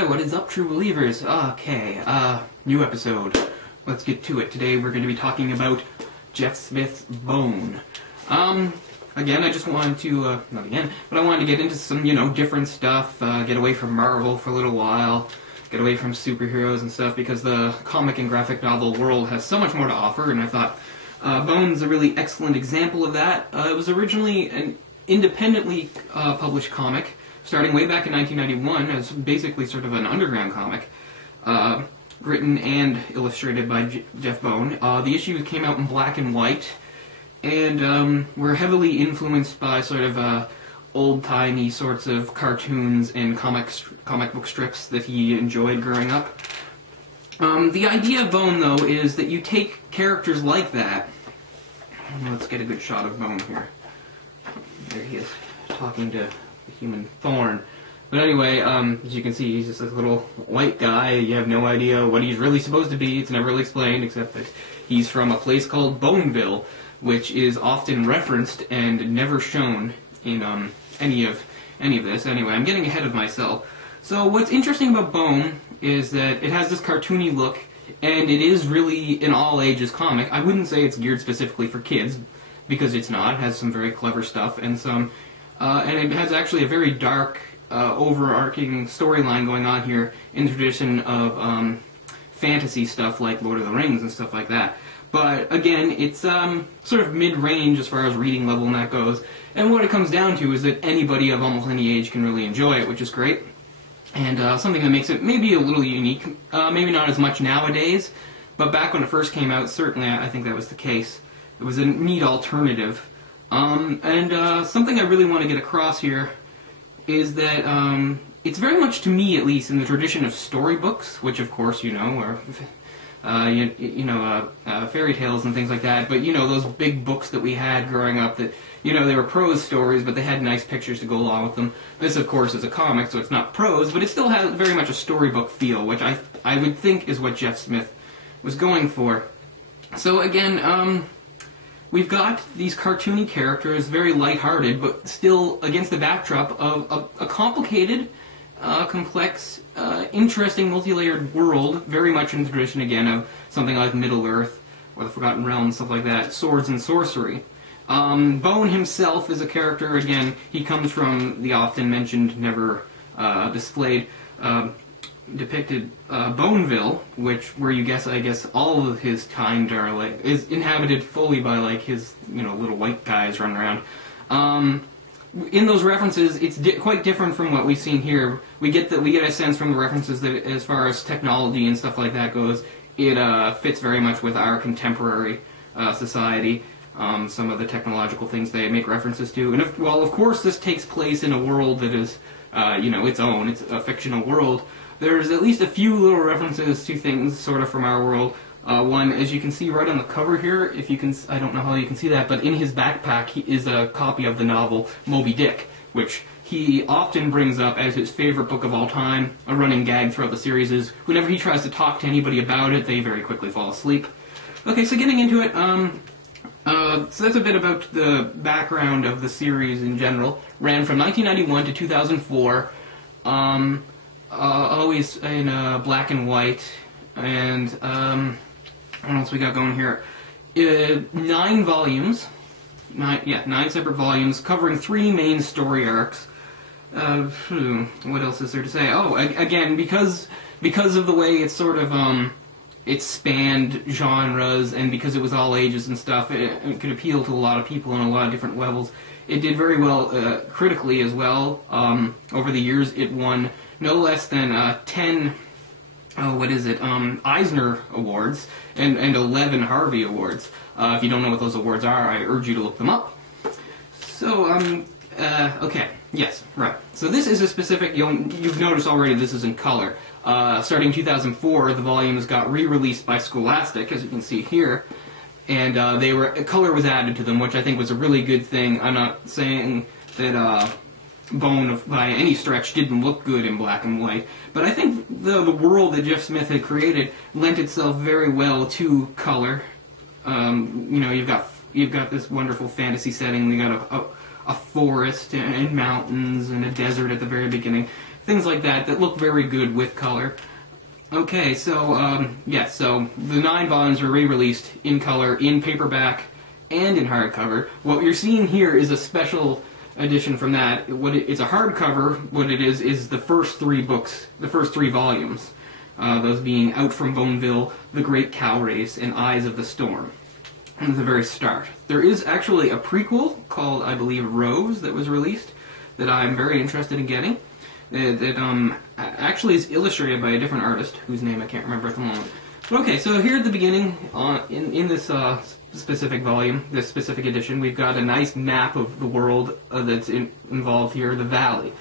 Hi, what is up, true believers? Okay, new episode. Let's get to it. Today we're going to be talking about Jeff Smith's Bone. Again, I just wanted to, not again, but I wanted to get into some, different stuff, get away from Marvel for a little while, get away from superheroes and stuff, because the comic and graphic novel world has so much more to offer, and I thought Bone's a really excellent example of that. It was originally an independently published comic, starting way back in 1991 as basically sort of an underground comic, written and illustrated by Jeff Bone. The issue came out in black and white, and were heavily influenced by sort of old-timey sorts of cartoons and comic book strips that he enjoyed growing up. The idea of Bone, though, is that you take characters like that. Let's get a good shot of Bone here. There he is, talking to the human Thorn. But anyway, as you can see, he's just this little white guy. You have no idea what he's really supposed to be. It's never really explained, except that he's from a place called Boneville, which is often referenced and never shown in any of this. Anyway, I'm getting ahead of myself. So what's interesting about Bone is that it has this cartoony look, and it is really an all-ages comic. I wouldn't say it's geared specifically for kids, because it's not. It has some very clever stuff, and it has actually a very dark, overarching storyline going on here in the tradition of fantasy stuff like Lord of the Rings and stuff like that. But again, it's sort of mid-range as far as reading level and that goes. And what it comes down to is that anybody of almost any age can really enjoy it, which is great. And something that makes it maybe a little unique, maybe not as much nowadays, but back when it first came out, certainly I think that was the case. It was a neat alternative. Something I really want to get across here is that it's very much, to me at least, in the tradition of storybooks, which of course you know are fairy tales and things like that, but those big books that we had growing up that, they were prose stories, but they had nice pictures to go along with them. This, of course, is a comic, so it's not prose, but it still has very much a storybook feel, which I would think is what Jeff Smith was going for. So again, we've got these cartoony characters, very lighthearted, but still against the backdrop of a complicated, complex, interesting, multi-layered world, very much in the tradition, again, of something like Middle-earth, or the Forgotten Realms, stuff like that, swords and sorcery. Bone himself is a character, again, he comes from the often-mentioned, never displayed, depicted Boneville, where I guess all of his time is inhabited fully by like his little white guys running around. In those references, it's quite different from what we've seen here. We get a sense from the references that as far as technology and stuff like that goes, it fits very much with our contemporary society. Some of the technological things they make references to, and while of course this takes place in a world that is its own, it's a fictional world. There's at least a few little references to things sort of from our world. One, as you can see right on the cover here, if you can, I don't know how you can see that, but in his backpack is a copy of the novel Moby Dick, which he often brings up as his favorite book of all time. A running gag throughout the series is whenever he tries to talk to anybody about it, they very quickly fall asleep. Okay, so getting into it, so that's a bit about the background of the series in general. Ran from 1991 to 2004. Always in black and white, and what else we got going here? 9 volumes, 9 separate volumes covering 3 main story arcs. What else is there to say? Oh, again, because of the way it's sort of it spanned genres, and because it was all ages and stuff, it could appeal to a lot of people on a lot of different levels. It did very well critically as well. Over the years, it won no less than 10, Eisner Awards and 11 Harvey Awards. If you don't know what those awards are, I urge you to look them up. So, okay, yes, right. So this is a specific, you've noticed already this is in color. Starting in 2004, the volumes got re-released by Scholastic, as you can see here, and color was added to them, which I think was a really good thing. I'm not saying that Bone, by any stretch, didn't look good in black and white, but I think the world that Jeff Smith had created lent itself very well to color. You've got this wonderful fantasy setting. You got a forest and mountains and a desert at the very beginning. things like that that look very good with color. Okay, so, yes, so the 9 volumes were re-released in color, in paperback, and in hardcover. What you're seeing here is a special edition from that. It's a hardcover. What it is the first 3 books, the first 3 volumes. Those being Out from Boneville, The Great Cow Race, and Eyes of the Storm. At the very start. There is actually a prequel called, I believe, Rose, that was released, that I'm very interested in getting. That actually is illustrated by a different artist, whose name I can't remember at the moment. But okay, so here at the beginning, in this specific volume, this specific edition, we've got a nice map of the world that's involved here, the Valley.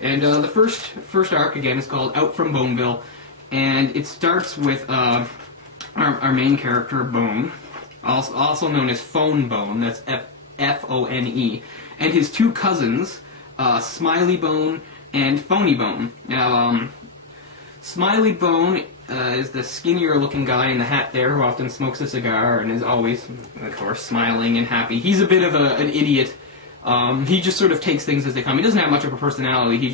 And the first arc, again, is called Out from Boneville, and it starts with our main character, Bone, also known as Phone Bone, that's F-O-N-E, and his 2 cousins, Smiley Bone and Phony Bone. Now, Smiley Bone is the skinnier looking guy in the hat there who often smokes a cigar and is always, of course, smiling and happy. He's a bit of an idiot. He just sort of takes things as they come. He doesn't have much of a personality. He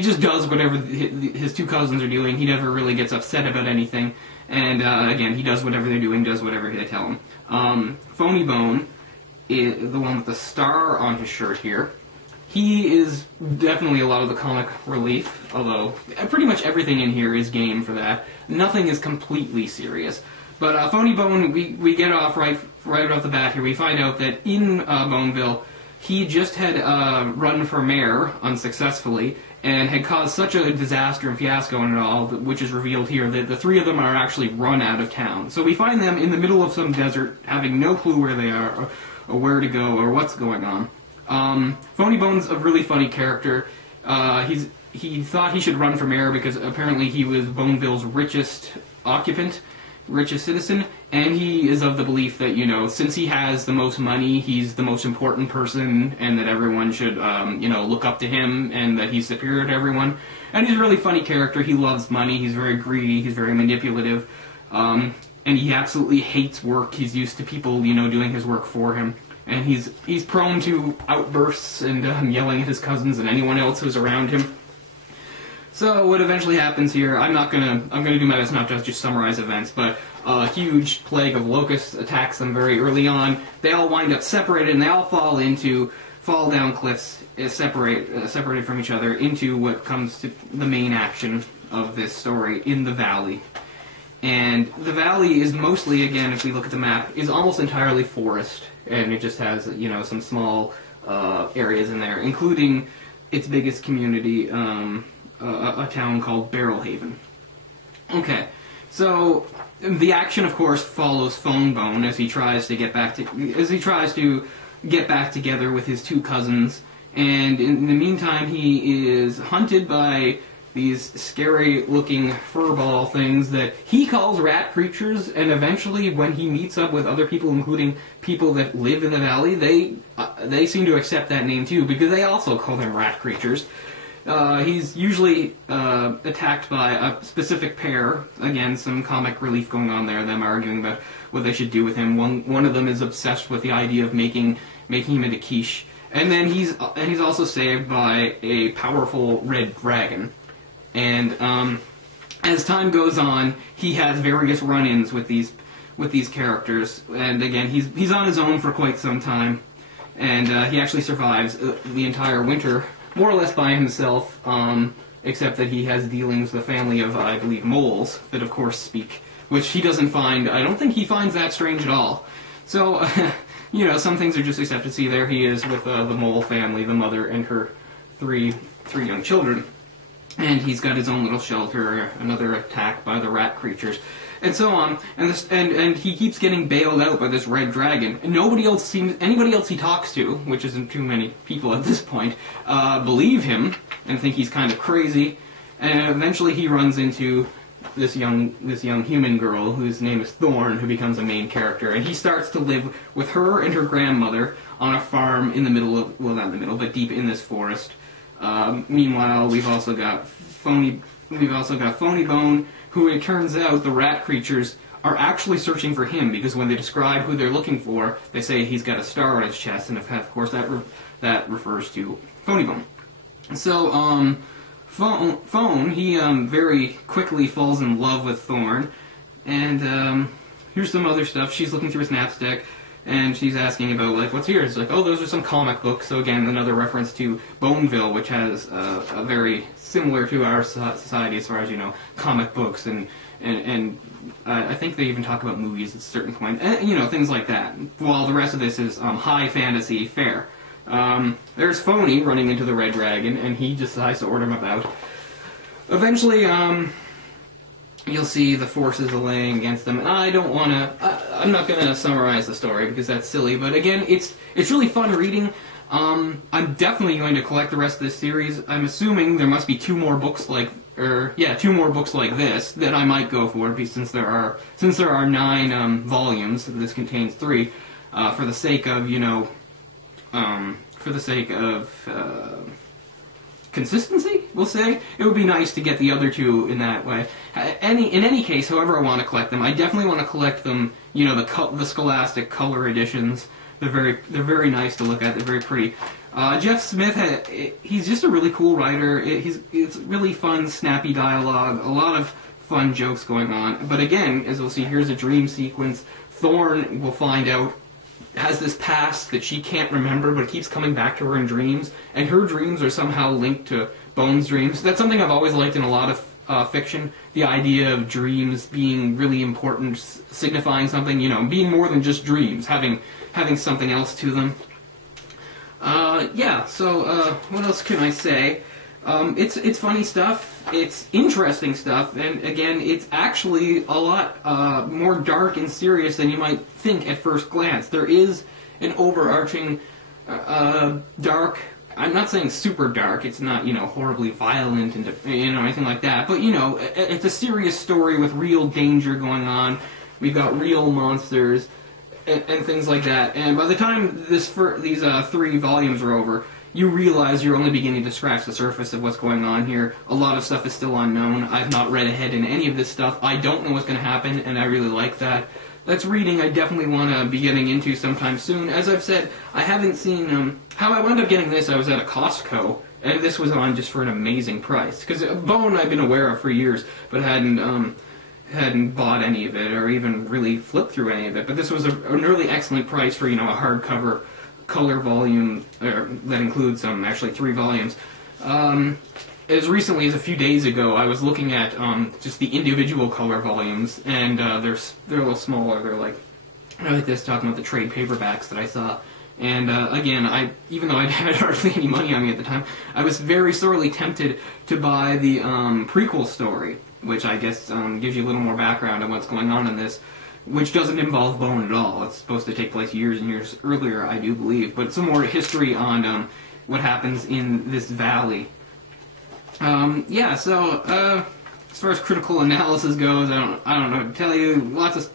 just does whatever his 2 cousins are doing. He never really gets upset about anything. And again, he does whatever they're doing, does whatever they tell him. Phony Bone is the one with the star on his shirt here. He is definitely a lot of the comic relief, although pretty much everything in here is game for that. Nothing is completely serious. But Phony Bone, we get off right off the bat here. We find out that in Boneville, he just had run for mayor unsuccessfully, and had caused such a disaster and fiasco in it all, which is revealed here, that the 3 of them are actually run out of town. So we find them in the middle of some desert, having no clue where they are, or where to go, or what's going on. Phony Bone's a really funny character. He thought he should run for mayor because apparently he was Boneville's richest occupant, richest citizen, and he is of the belief that, you know, since he has the most money, he's the most important person, and that everyone should, you know, look up to him, and that he's superior to everyone. And he's a really funny character. He loves money, he's very greedy, he's very manipulative, and he absolutely hates work. He's used to people, you know, doing his work for him. And he's prone to outbursts and yelling at his cousins and anyone else who's around him. So what eventually happens here, I'm gonna do my best not to just summarize events, but a huge plague of locusts attacks them very early on. They all wind up separated, and they all fall down cliffs, separated from each other, into what comes to the main action of this story in the valley. And the valley is mostly, again, if we look at the map, is almost entirely forest, and it just has, you know, some small areas in there, including its biggest community, a town called Barrelhaven. Okay, so the action, of course, follows Phone Bone as he tries to get back together with his 2 cousins, and in the meantime, he is hunted by these scary-looking furball things that he calls rat creatures, and eventually, when he meets up with other people, including people that live in the valley, they seem to accept that name too, because they also call them rat creatures. He's usually attacked by a specific pair. Again, some comic relief going on there, them arguing about what they should do with him. One of them is obsessed with the idea of making him into quiche. And then he's also saved by a powerful red dragon. And as time goes on, he has various run-ins with these characters. And again, he's on his own for quite some time, and he actually survives the entire winter more or less by himself, except that he has dealings with a family of, I believe, moles that, of course, speak, which he doesn't find. I don't think he finds that strange at all. So, you know, some things are just accepted. See, there he is with the mole family, the mother and her three young children. And he's got his own little shelter, another attack by the rat creatures, and so on. And he keeps getting bailed out by this red dragon. And anybody else he talks to, which isn't too many people at this point, believe him and think he's kind of crazy. And eventually he runs into this young human girl whose name is Thorn, who becomes a main character. And he starts to live with her and her grandmother on a farm in the middle of, well, not in the middle, but deep in this forest. Meanwhile, we've also got Phony Bone, who, it turns out, the rat creatures are actually searching for him, because when they describe who they're looking for, they say he's got a star on his chest, and of course that refers to Phony Bone. So, Phone, he very quickly falls in love with Thorn, and here's some other stuff. She's looking through his knapsack, and she's asking about, like, what's here? It's like, oh, those are some comic books. So again, another reference to Boneville, which has a very similar to our society as far as, you know, comic books, and I think they even talk about movies at a certain point, and, you know, things like that. While the rest of this is high fantasy fare. There's Phony running into the Red Dragon, and he decides to order him about. Eventually, you'll see the forces laying against them, and I don't want to... I'm not going to summarize the story, because that's silly, but again, it's really fun reading. I'm definitely going to collect the rest of this series. I'm assuming there must be two more books like this that I might go for, since there are 9 volumes. This contains 3, for the sake of, you know, consistency, we'll say. It would be nice to get the other 2 in that way. In any case, however I want to collect them, I definitely want to collect them, you know, the Scholastic color editions. They're very nice to look at. They're very pretty. Jeff Smith, he's just a really cool writer. It's really fun, snappy dialogue, a lot of fun jokes going on. But again, as we'll see, here's a dream sequence. Thorn, we'll find out, has this past that she can't remember, but it keeps coming back to her in dreams, and her dreams are somehow linked to Bone's dreams. That's something I've always liked in a lot of fiction, the idea of dreams being really important, signifying something, you know, being more than just dreams, having something else to them. Yeah, so, what else can I say? It's funny stuff, it's interesting stuff, and again, it's actually a lot more dark and serious than you might think at first glance. There is an overarching dark, I'm not saying super dark, it's not, you know, horribly violent and, you know, anything like that, but, you know, it's a serious story with real danger going on. We've got real monsters and things like that, and by the time these 3 volumes are over, you realize you're only beginning to scratch the surface of what's going on here. A lot of stuff is still unknown. I've not read ahead in any of this stuff. I don't know what's going to happen, and I really like that. That's reading I definitely want to be getting into sometime soon. As I've said, I haven't seen... how I wound up getting this, I was at a Costco, and this was on just for an amazing price. Because Bone I've been aware of for years, but hadn't bought any of it, or even really flipped through any of it. But this was an really excellent price for, you know, a hardcover color volume, that includes actually 3 volumes. As recently as a few days ago, I was looking at just the individual color volumes, and they're a little smaller. They're like this, talking about the trade paperbacks that I saw. And again, even though I had hardly any money on me at the time, I was very sorely tempted to buy the prequel story, which I guess gives you a little more background on what's going on in this, which doesn't involve Bone at all. It's supposed to take place years and years earlier, I do believe, but some more history on what happens in this valley. Yeah, so as far as critical analysis goes, I don't know what to tell you. Lots of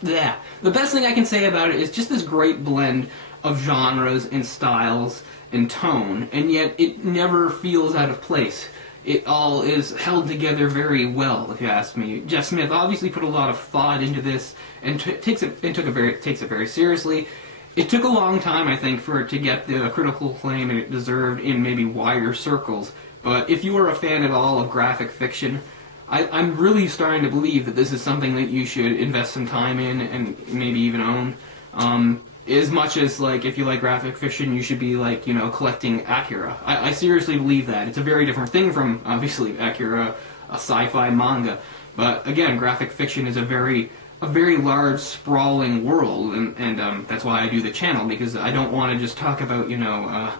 yeah. The best thing I can say about it is just this great blend of genres and styles and tone, and yet it never feels out of place. It all is held together very well, if you ask me. Jeff Smith obviously put a lot of thought into this and takes it very seriously. It took a long time, I think, for it to get the critical acclaim it deserved in maybe wider circles. But if you are a fan at all of graphic fiction, I'm really starting to believe that this is something that you should invest some time in and maybe even own. As much as, like, if you like graphic fiction, you should be, like, you know, collecting Akira. I seriously believe that. It's a very different thing from, obviously, Akira, a sci-fi manga. But, again, graphic fiction is a very large, sprawling world, and that's why I do the channel, because I don't want to just talk about, you know,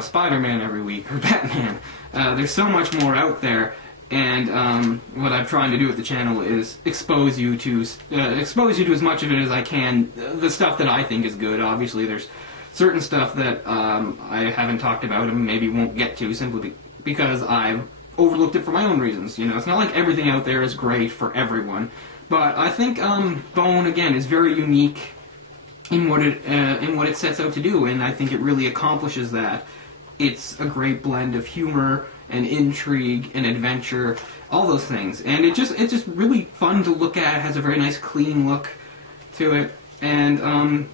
Spider-Man every week, or Batman. There's so much more out there. And what I'm trying to do with the channel is expose you to as much of it as I can. The stuff that I think is good. Obviously, there's certain stuff that I haven't talked about and maybe won't get to simply because I've overlooked it for my own reasons. You know, it's not like everything out there is great for everyone. But I think Bone again is very unique in what it sets out to do, and I think it really accomplishes that. It's a great blend of humor and intrigue and adventure, all those things, and it's just really fun to look at. It has a very nice clean look to it, and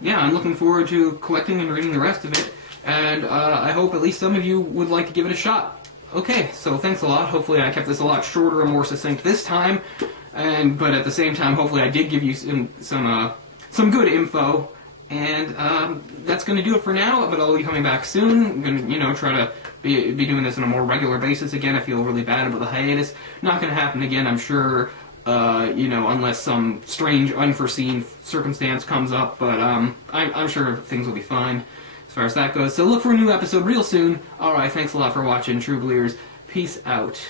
yeah, I'm looking forward to collecting and reading the rest of it, and I hope at least some of you would like to give it a shot. Okay, so thanks a lot. Hopefully I kept this a lot shorter and more succinct this time, but at the same time, hopefully I did give you some good info. And that's going to do it for now, but I'll be coming back soon. I'm going to, try to be doing this on a more regular basis again. I feel really bad about the hiatus. Not going to happen again, I'm sure, unless some strange, unforeseen circumstance comes up, but I'm sure things will be fine as far as that goes. So look for a new episode real soon. Alright, thanks a lot for watching, True Believers. Peace out.